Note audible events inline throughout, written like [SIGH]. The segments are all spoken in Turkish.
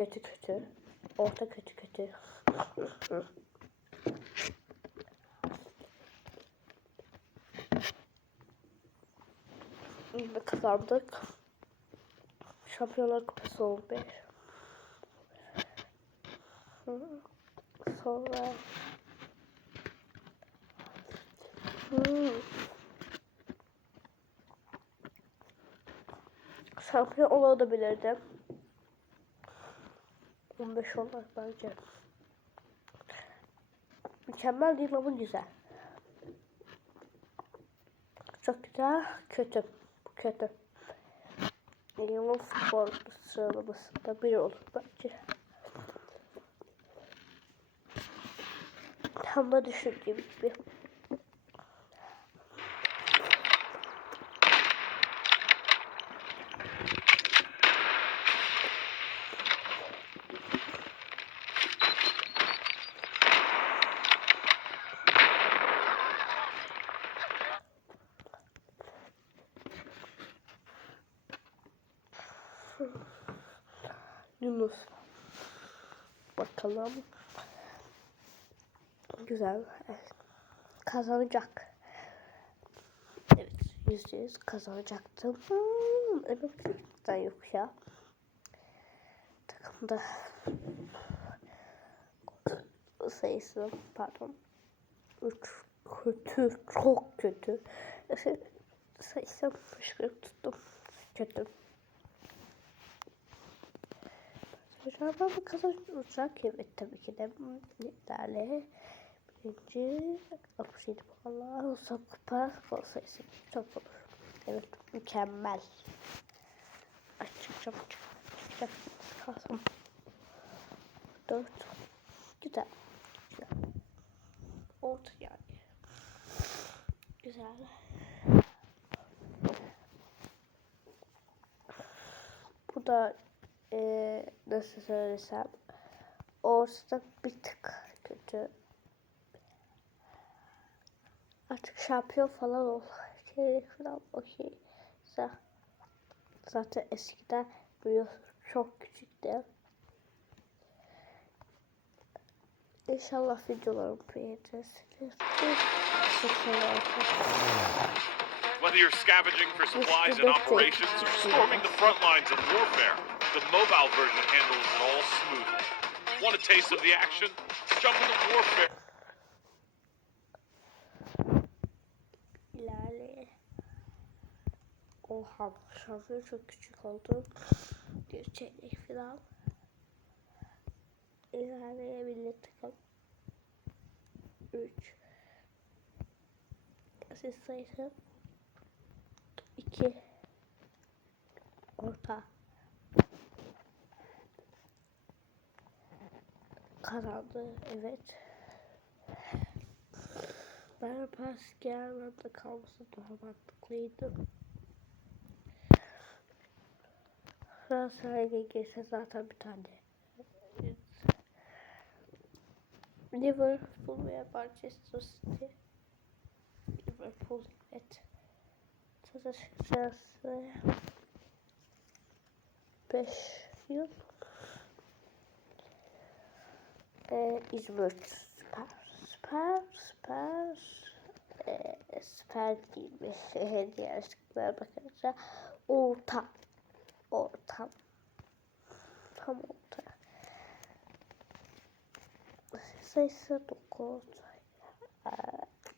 kötü kötü. Orta kötü kötü. Ve kazandık. Şampiyonlar Kupası 15. Hı. Sonra Hmm. Şampiyon olabilirdim. 15 olmaz bence. Mükemmel değil ama güzel. Çok güzel, kötü. Bu kötü. Yılın futbol sıralamasında biri olur bence. Tam da düşündüğüm gibi. Yunus. Bakalım. Güzel. Kazanacak. Evet. Yüzde yüz kazanacaktım. Hmm, Ölümcülükten yok ya. Takımda sayısı pardon. Üç kötü. Çok kötü. Sayısı fışkırık tuttum. Kötü. Hocam bu kazanacak evet tabii ki de yeterli. Birinci 67 puanla olsa kupa gol sayısı çok olur. Evet mükemmel. Açacağım açacağım. Kalsın. 4 Güzel. Güzel. Orta yani. Güzel. Bu da e, nasıl söylesem ortada bir tık kötü. Artık şampiyon falan ol. Şey falan okey. Za- Zaten eskiden biliyorsun çok küçüktü. İnşallah videolarımı beğenirsiniz. Whether you're scavenging for supplies in operations or storming the front lines in warfare, the mobile version handles it all smoothly. Want a taste of the action? Jump into warfare. İlerle. Oha şampiyon çok küçük oldu. Bir çeyrek falan. İlerleyebilirdik ama. 3 Asist sayısı 2 Orta Kazandı evet Ben pas gelmemde kalması daha mantıklıydı. Fransa'ya gelirse zaten bir tane. Liverpool veya Manchester City. Liverpool evet. Çalışacağız. 5 yıl. Ee, İzmir süper. Süper, süper. Ee, süper değil mi? [LAUGHS] Diğer şıklara bakınca orta. Orta. Tam orta. Sayısı 9. Ee,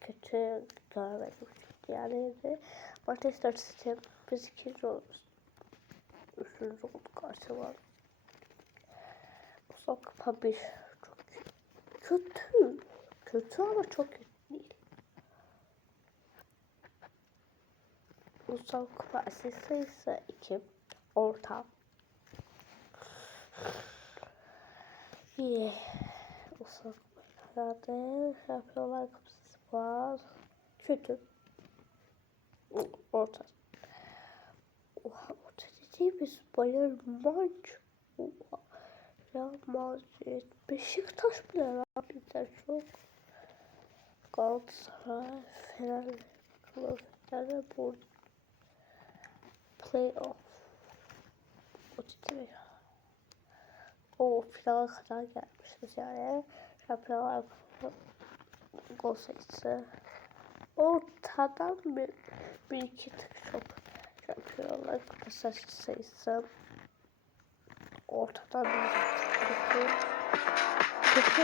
kötü görmedim. Yani de Manchester City biz ikinci oluruz. Üçüncü olduk Arsenal. Son kupa bir. Çok kötü. Kötü ama çok kötü değil. Ulusal kupa asist sayısı 2. Orta. Yeah. Ulusal kupa herhalde. Şampiyonlar kupası var. Kötü. Orta. Oha orta dediğimiz Bayern Munch. Oha. Real Madrid. Beşiktaş bile lan bizden çok. Galatasaray, Fener, Fenerbahçe, Playoff. O titre. o finale kadar gelmişiz yani. Şampiyonlar gol sayısı. Ortadan bir, bir iki tık çok. Şampiyonlar kupası sayısı. Ortadan bir tık kötü.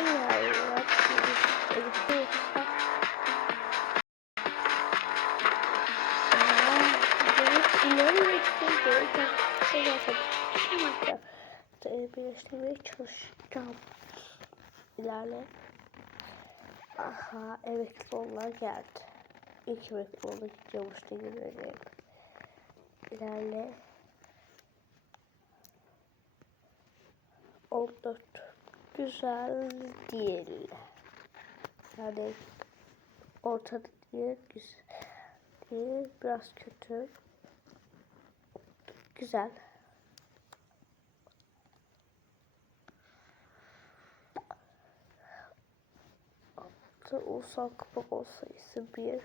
Ya. Evet, birleştirmeye çalışacağım. İlerle. Aha emekli onlar geldi. İlk oldu gidiyormuş ne göreyim. İlerle. 14 güzel değil. Yani ortada değil, güzel değil, biraz kötü. Güzel. Altı ulusal kupa gol sayısı bir.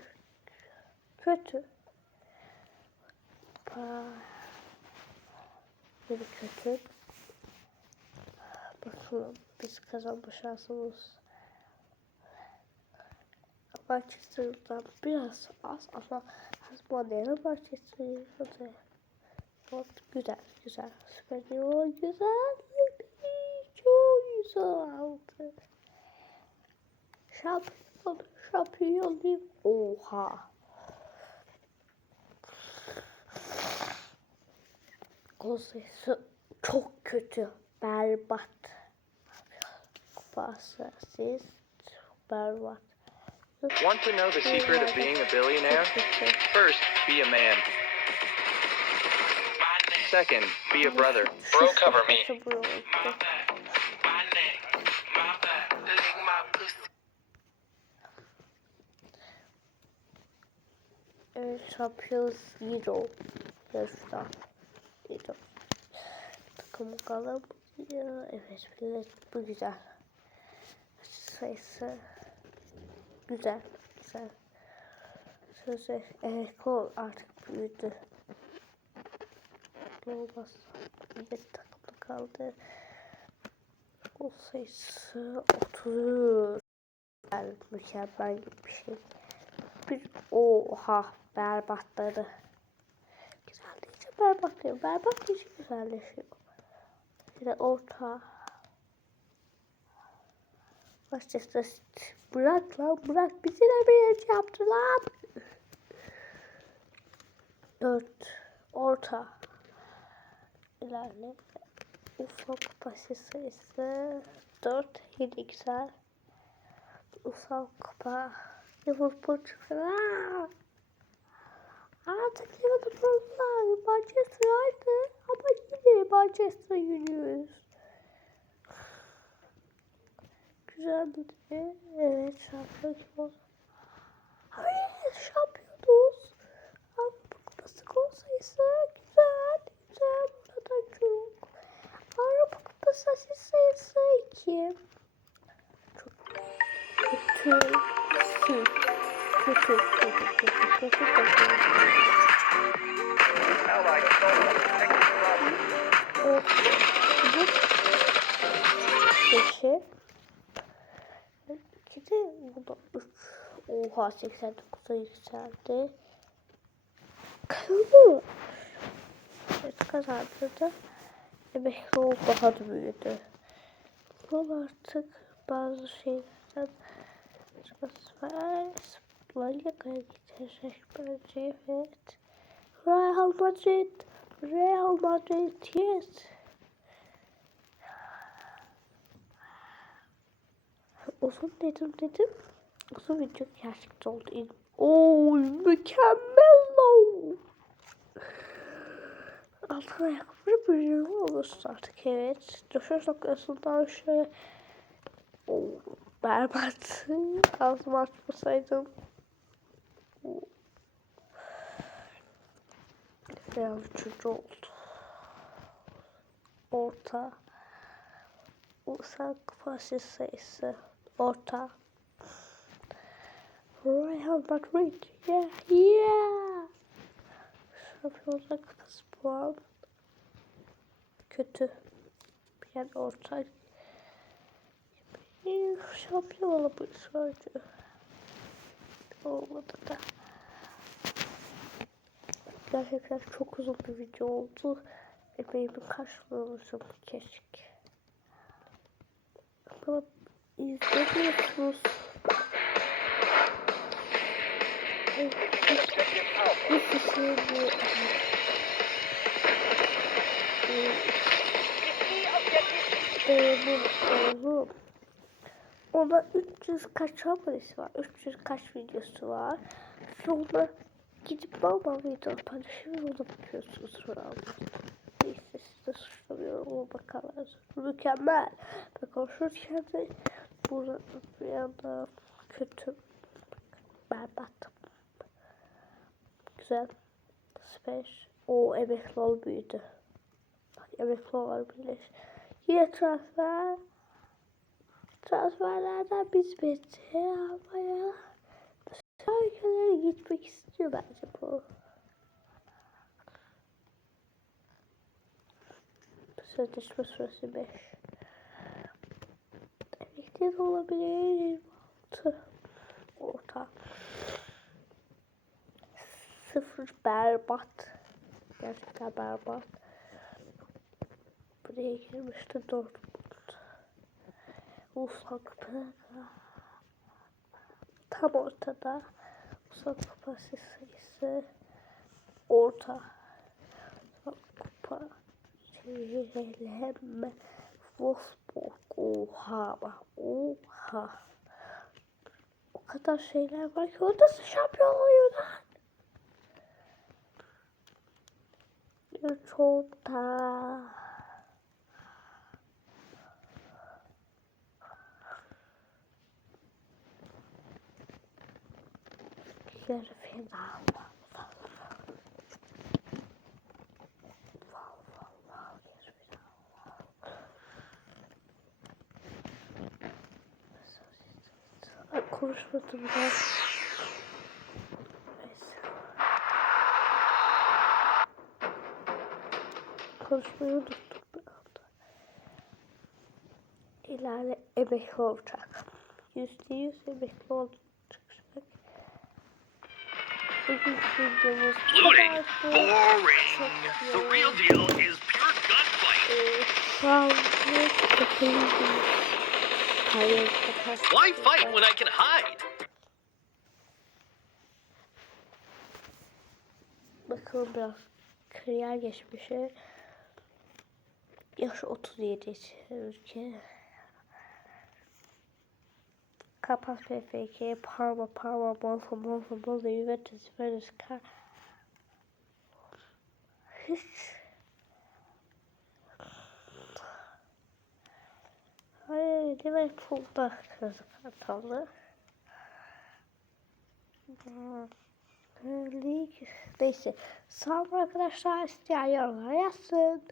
Kötü. Pa. Bir kötü. Bakalım biz kazanma şansımız. Manchester'dan biraz az ama Hasmane'ye Manchester United. Çok güzel, güzel. Süper Euro güzel. Çok güzel aldı. Şampiyon, şampiyonluk. Oha. Gol sayısı çok kötü. Berbat. Kupası assist. Berbat. Want to know the secret of being a billionaire? First, be a man. Second, be a brother. Bro, cover me. Şu [LAUGHS] bro işte. Evet, Champions Zero yarışta. Zero. Takım bakalım. Ya, evet, millet bu güzel. Sayısı güzel, güzel. Sözü, evet, kol artık büyüdü. Olmaz. Bir takımda kaldı. Gol sayısı 30. Yani mükemmel bir şey. Bir oha berbatları. Güzelleşiyor berbat diyor. Berbat hiç güzelleşiyor. Yine orta. City. Bırak lan bırak. Bizi de birinci yaptı lan. Dört. Orta. İlerle. Ufak pası sayısı 4 yedi güzel. Ufak kupa. Liverpool çıktı. Aa! Artık Liverpool'lar Manchester United ama yine Manchester United. Güzeldi. Evet şampiyon kim? Hayır şampiyonuz. Avrupa Kupası gol sayısı güzel. Güzel burada çok. Avrupa Kupası sayısı 2. Çok kötü. Kötü. Kötü. Kötü. Kötü. Kötü. Kötü. Evet. Beşi. İki de bu da üç. Oha 89'a yükseldi. Kırmızı. Evet kazandırdı. Emekli ol daha da büyüdü. Bu artık bazı şeylerden transfer La Liga'ya gidecek bence evet. Real Madrid. Real Madrid yes. Uzun dedim dedim. Uzun video gerçekten oldu. Oo mükemmel oldu. Altına ayakkabı bir olursa artık evet. Düşüş noktasından şöyle Oo, berbat. Ağzımı açmasaydım. Real üçüncü oldu. Orta. Ulusal kupası sayısı. Orta. Real Madrid. Yeah, yeah. Şampiyonlar kupası puan. Kötü. Yani ortak bir şampiyon olamayız sadece. Olmadı da. Gerçekten çok uzun bir video oldu. Emeğimi karşılıyormuşum keşke. Ama izlemiyorsunuz. Bu sesini benim oğlum. Ona 300 kaç abonesi var? 300 kaç videosu var? Sonra gidip baba video paylaşıyor onu bakıyorsunuz sonra. Neyse size suçlamıyorum ama bakarlar. Mükemmel. Bak konuşurken de burada anda kötü. Berbat. Güzel. Süper. O emekli ol büyüdü. Bak emekli ol birleş. Yine transfer. Transferlerden biz bitti ama ya. Ülkelere gitmek istiyor bence bu. Sözleşme süresi 5. Emekli de olabilir. 26. Orta. Sıfır berbat. Gerçekten berbat. Buraya girmişti Dortmund. Ufak Praga. Tam ortada. Ufak kupa sayısı. Orta. Ufak kupa. Çevirelim. Wolfsburg. 五号吧五号我看到谁来玩球都是傻逼我有的就冲他骗子骗他 Konuşmadım. Neyse. Konuşmayı unuttum bir anda. İleride emekli olacak. Yüzde yüz emekli olacak. Bugün videomuz kadardı. Çok yoğun. Ee, Şu an bir kapıyı Why fight when I can hide? Bakalım biraz kariyer geçmişi. Yaş 37 ülke. Kapas PFK, Parma, Parma, Malfa, Malfa, Malfa, Juventus, Juventus, Kar... Hayır, Liverpool'da kırmızı kart aldı. Hmm. Lig. Neyse. Sağ olun arkadaşlar. İsteyen yorumlar yazsın.